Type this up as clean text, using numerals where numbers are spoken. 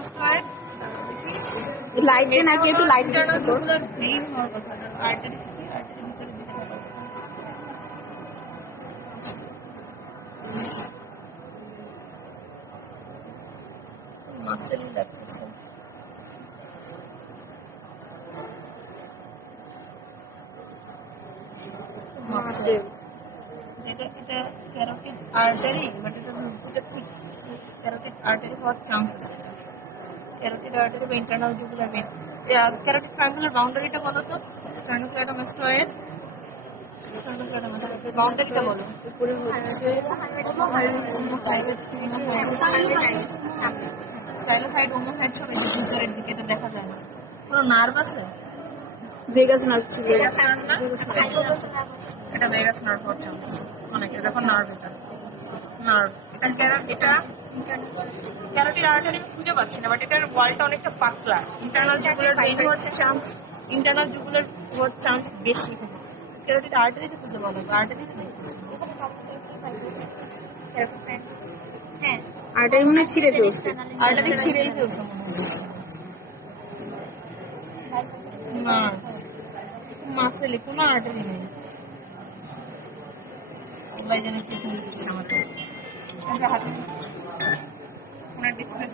mastoid light দিয়ে নাকি একটু লাইট ব্রেন হওয়ার কথা না আর্টারি দেখি আর্টারি ভিতরে দিকে মাসেল লাগতেছে মাসেল এটা ক্যারোটিড আর্টারি বাট এটা ঠিক ক্যারোটিড আর্টারি হওয়ার চান্স আছে ক্যারোটিড আর্টারি বা internal jugular vein carotid triangular বাউন্ডারিটা বলো তো স্টার্নোক্লেডোমাস্টয়েড স্টার্নোক্লেডোমাস্টয়েড বাউন্ডারিটা বলো উপরে হচ্ছে স্টাইলোহাইড ওমোহাইড সব এই ভিতরের দিকে এটা দেখা যায় না কোনো নার্ভ আছে ভেগাস নার্ভ ছিল এটা ভেগাস নার্ভ হচ্ছে অনেক দেখো নার্ভ নার্ভ এটা ক্যারোটিড আর্টারি খুঁজে পাচ্ছি না বাট এটার ওয়ালটা অনেকটা পাতলা ইন্টারনাল জুগুলার ভেন হওয়ার চান্স ইন্টারনাল জুগুলার হওয়ার চান্স বেশি ক্যারোটিড আর্টারিতে খুঁজে পাওয়া যাবে আর্টারিতে দেখতেছি আর্টারি মনে ছিঁড়ে ফেলছে আর্টারি ছিঁড়েই ফেলছে মনে হয় না মাসেলে কোনো আর্টারি নেই ওগুলাই যেন চেকিং দিচ্ছে আমাদের হাতে ডিসপ্লে